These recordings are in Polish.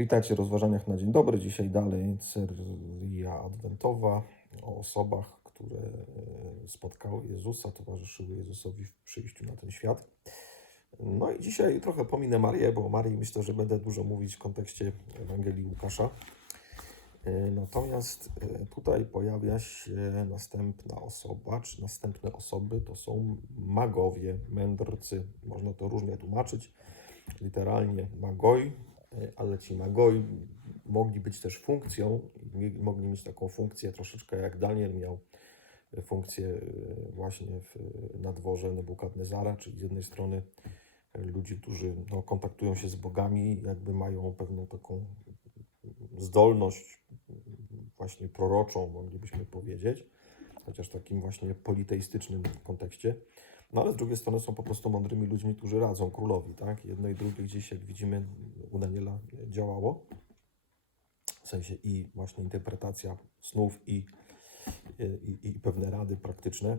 Witajcie w rozważaniach na dzień dobry. Dzisiaj dalej seria adwentowa o osobach, które e, spotkały Jezusa, towarzyszyły Jezusowi w przyjściu na ten świat. No i dzisiaj trochę pominę Marię, bo o Marii myślę, że będę dużo mówić w kontekście Ewangelii Łukasza. E, Natomiast e, tutaj pojawia się następna osoba, czy następne osoby, to są magowie, mędrcy. Można to różnie tłumaczyć. Literalnie magoi, ale ci magoi mogli być też funkcją, mogli mieć taką funkcję troszeczkę jak Daniel miał funkcję e, właśnie w, na dworze Nebukadnezara, czyli z jednej strony ludzi, którzy no, kontaktują się z bogami, jakby mają pewną taką zdolność właśnie proroczą, moglibyśmy powiedzieć, chociaż w takim właśnie politeistycznym kontekście. No ale z drugiej strony są po prostu mądrymi ludźmi, którzy radzą królowi, tak? Jedno i drugie gdzieś, jak widzimy, u Daniela działało. W sensie i właśnie interpretacja snów i, i, i pewne rady praktyczne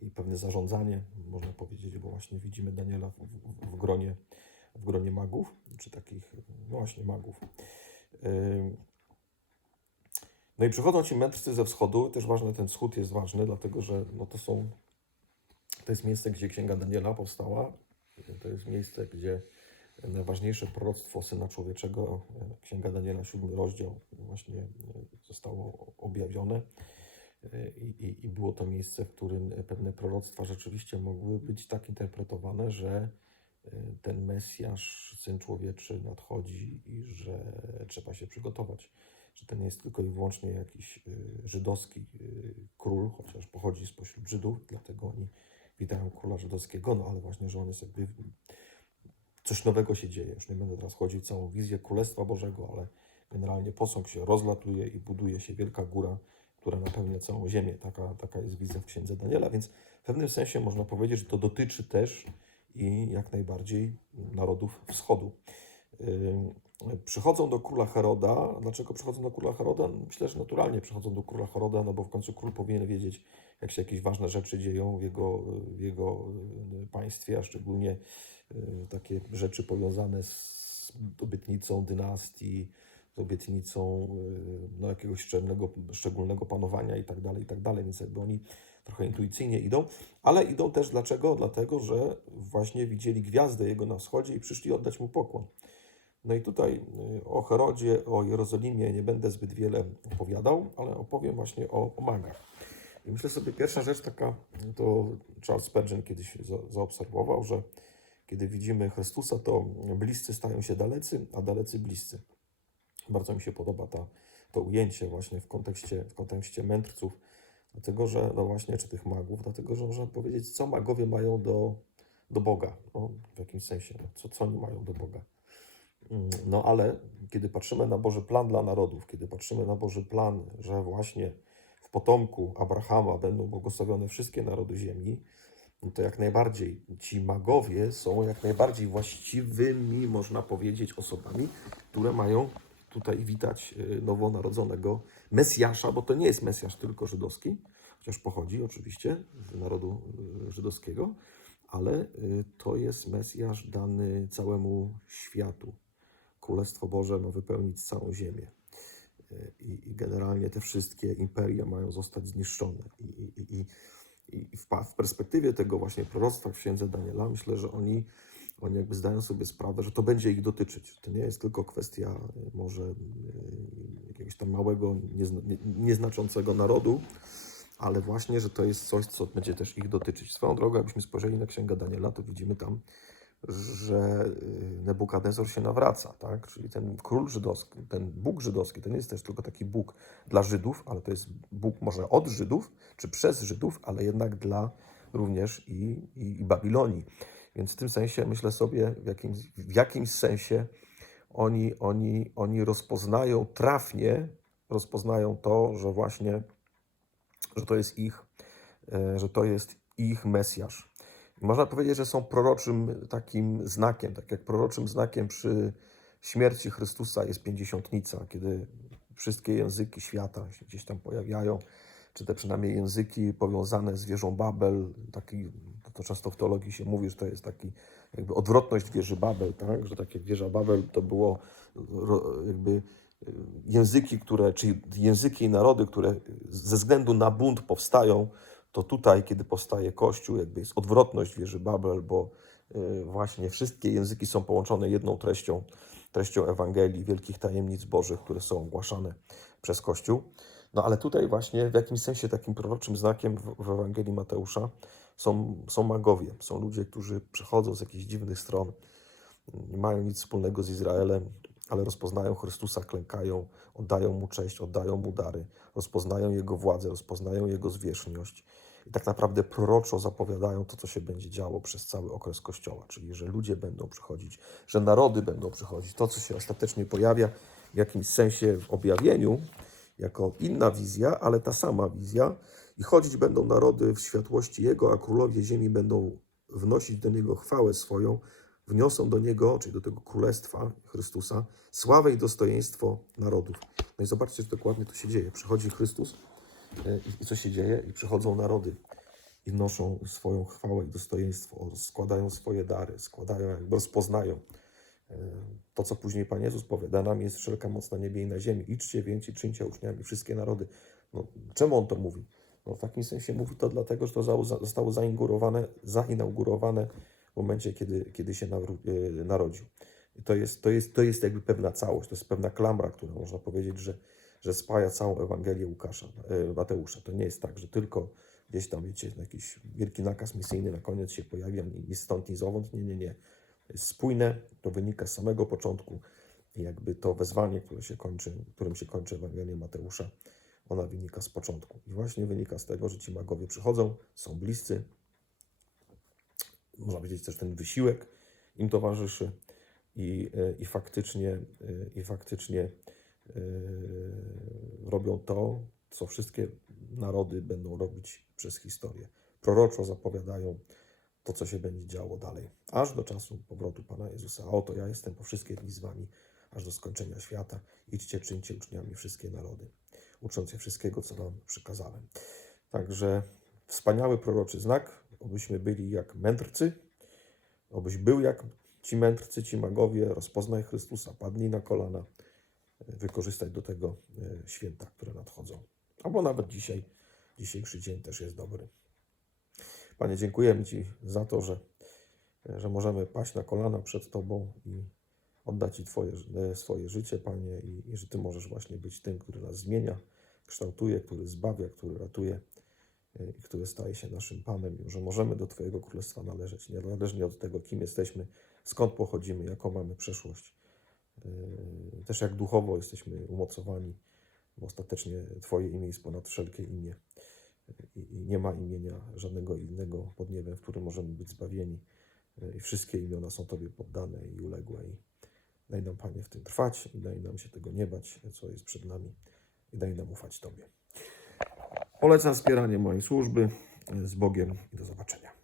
i pewne zarządzanie, można powiedzieć, bo właśnie widzimy Daniela w, w, w gronie, w gronie magów, czy takich no właśnie magów. No i przychodzą ci mędrcy ze wschodu, też ważny ten wschód jest ważny, dlatego że no to są, to jest miejsce, gdzie Księga Daniela powstała, to jest miejsce, gdzie najważniejsze proroctwo Syna Człowieczego, Księga Daniela, siódmy rozdział, właśnie zostało objawione. I, i, i było to miejsce, w którym pewne proroctwa rzeczywiście mogły być tak interpretowane, że ten Mesjasz, Syn Człowieczy nadchodzi i że trzeba się przygotować. Że nie jest tylko i wyłącznie jakiś y, żydowski y, król, chociaż pochodzi spośród Żydów, dlatego oni witają króla żydowskiego, no ale właśnie, że on jest jakby coś nowego się dzieje. Już nie będę teraz chodził całą wizję Królestwa Bożego, ale generalnie posąg się rozlatuje i buduje się wielka góra, która napełnia całą ziemię. Taka, taka jest wizja w Księdze Daniela, więc w pewnym sensie można powiedzieć, że to dotyczy też i jak najbardziej narodów wschodu. Przychodzą do króla Heroda. Dlaczego przychodzą do króla Heroda? Myślę, że naturalnie przychodzą do króla Heroda, no bo w końcu król powinien wiedzieć, jak się jakieś ważne rzeczy dzieją w jego, w jego y, państwie, a szczególnie y, takie rzeczy powiązane z obietnicą dynastii, z obietnicą y, no, jakiegoś szczególnego, szczególnego panowania i tak dalej, i tak dalej. Więc jakby oni trochę intuicyjnie idą, ale idą też dlaczego? Dlatego, że właśnie widzieli gwiazdę jego na wschodzie i przyszli oddać mu pokłon. No i tutaj o Herodzie, o Jerozolimie nie będę zbyt wiele opowiadał, ale opowiem właśnie o, o magach. I myślę sobie, pierwsza rzecz taka, to Charles Spurgeon kiedyś za, zaobserwował, że kiedy widzimy Chrystusa, to bliscy stają się dalecy, a dalecy bliscy. Bardzo mi się podoba ta, to ujęcie właśnie w kontekście, w kontekście mędrców, dlatego że, no właśnie, czy tych magów, dlatego że można powiedzieć, co magowie mają do, do Boga, no, w jakimś sensie, no, co, co oni mają do Boga. Mm, No ale kiedy patrzymy na Boży plan dla narodów, kiedy patrzymy na Boży plan, że właśnie potomku Abrahama będą błogosławione wszystkie narody ziemi, no to jak najbardziej ci magowie są jak najbardziej właściwymi, można powiedzieć, osobami, które mają tutaj witać y, nowonarodzonego Mesjasza, bo to nie jest Mesjasz tylko żydowski, chociaż pochodzi oczywiście z narodu y, żydowskiego, ale y, to jest Mesjasz dany całemu światu. Królestwo Boże ma wypełnić całą ziemię. Y, I, I generalnie te wszystkie imperia mają zostać zniszczone. I, i, i, w, w perspektywie tego właśnie proroctwa w księdze Daniela, myślę, że oni, oni jakby zdają sobie sprawę, że to będzie ich dotyczyć. To nie jest tylko kwestia y, może y, jakiegoś tam małego, niezna, nie, nieznaczącego narodu, ale właśnie, że to jest coś, co będzie też ich dotyczyć. Swoją drogą, jakbyśmy spojrzeli na księgę Daniela, to widzimy tam, że y, Nebukadnezar się nawraca, tak? Czyli ten król żydowski, ten Bóg żydowski, to nie jest też tylko taki Bóg dla Żydów, ale to jest Bóg może od Żydów, czy przez Żydów, ale jednak dla również i, i, i Babilonii. Więc w tym sensie myślę sobie, w jakimś, w jakimś sensie oni, oni, oni rozpoznają trafnie, rozpoznają to, że właśnie, że to jest ich, e, że to jest ich Mesjasz. Można powiedzieć, że są proroczym takim znakiem, tak jak proroczym znakiem przy śmierci Chrystusa jest pięćdziesiątnica, kiedy wszystkie języki świata się gdzieś tam pojawiają, czy te przynajmniej języki powiązane z wieżą Babel, taki, to często w teologii się mówi, że to jest taki jakby odwrotność wieży Babel, tak? że tak jak wieża Babel to było jakby y, języki, które, czyli języki i narody, które ze względu na bunt powstają, to tutaj, kiedy powstaje Kościół, jakby jest odwrotność wieży Babel, bo y, właśnie wszystkie języki są połączone jedną treścią, treścią Ewangelii, wielkich tajemnic Bożych, które są ogłaszane przez Kościół. No ale tutaj właśnie w jakimś sensie takim proroczym znakiem w, Ewangelii Mateusza są, są magowie, są ludzie, którzy przychodzą z jakichś dziwnych stron, nie mają nic wspólnego z Izraelem, ale rozpoznają Chrystusa, klękają, oddają Mu cześć, oddają Mu dary, rozpoznają Jego władzę, rozpoznają Jego zwierzchność i tak naprawdę proroczo zapowiadają to, co się będzie działo przez cały okres Kościoła, czyli że ludzie będą przychodzić, że narody będą przychodzić, to, co się ostatecznie pojawia w jakimś sensie w objawieniu, jako inna wizja, ale ta sama wizja i chodzić będą narody w światłości Jego, a królowie ziemi będą wnosić do Niego chwałę swoją, wniosą do Niego, czyli do tego Królestwa Chrystusa, sławę i dostojeństwo narodów. No i zobaczcie, że dokładnie to się dzieje. Przychodzi Chrystus e, i, co się dzieje? I przychodzą narody i wnoszą swoją chwałę i dostojeństwo, składają swoje dary, składają, jakby rozpoznają e, to, co później Pan Jezus powie. Dana nam jest wszelka moc na niebie i na ziemi. Idźcie więc i czyńcie uczniami wszystkie narody. No, czemu On to mówi? No, w takim sensie mówi to dlatego, że to zostało zainaugurowane, zainaugurowane momencie, kiedy, kiedy się e, narodził. To jest, to, jest, to jest jakby pewna całość, to jest pewna klamra, która można powiedzieć, że, że spaja całą Ewangelię Łukasza, e, Mateusza. To nie jest tak, że tylko gdzieś tam, wiecie, jakiś wielki nakaz misyjny na koniec się pojawia, ni stąd, ni zowąd. Nie, nie, nie. Jest spójne, to wynika z samego początku jakby to wezwanie, które się kończy, którym się kończy Ewangelia Mateusza, ona wynika z początku. I właśnie wynika z tego, że ci magowie przychodzą, są bliscy, można powiedzieć też ten wysiłek im towarzyszy i, e, i faktycznie, e, i faktycznie e, robią to, co wszystkie narody będą robić przez historię. Proroczo zapowiadają to, co się będzie działo dalej, aż do czasu powrotu Pana Jezusa. A oto ja jestem po wszystkie dni z wami, aż do skończenia świata. Idźcie, czyńcie uczniami wszystkie narody, ucząc je wszystkiego, co wam przykazałem. Także wspaniały proroczy znak, obyśmy byli jak mędrcy, obyś był jak ci mędrcy, ci magowie, rozpoznaj Chrystusa, padnij na kolana, wykorzystać do tego e, święta, które nadchodzą. Albo nawet dzisiaj, dzisiejszy dzień też jest dobry. Panie, dziękujemy Ci za to, że, że możemy paść na kolana przed Tobą i oddać Ci twoje, e, swoje życie, Panie, i, i że Ty możesz właśnie być tym, który nas zmienia, kształtuje, który zbawia, który ratuje i który staje się naszym Panem, i że możemy do Twojego Królestwa należeć, niezależnie od tego, kim jesteśmy, skąd pochodzimy, jaką mamy przeszłość. E, Też jak duchowo jesteśmy umocowani, bo ostatecznie Twoje imię jest ponad wszelkie imię i, i nie ma imienia żadnego innego pod niebem, w którym możemy być zbawieni. E, I wszystkie imiona są Tobie poddane i uległe. I daj nam, Panie, w tym trwać i daj nam się tego nie bać, co jest przed nami i daj nam ufać Tobie. Polecam wspieranie mojej służby. Z Bogiem i do zobaczenia.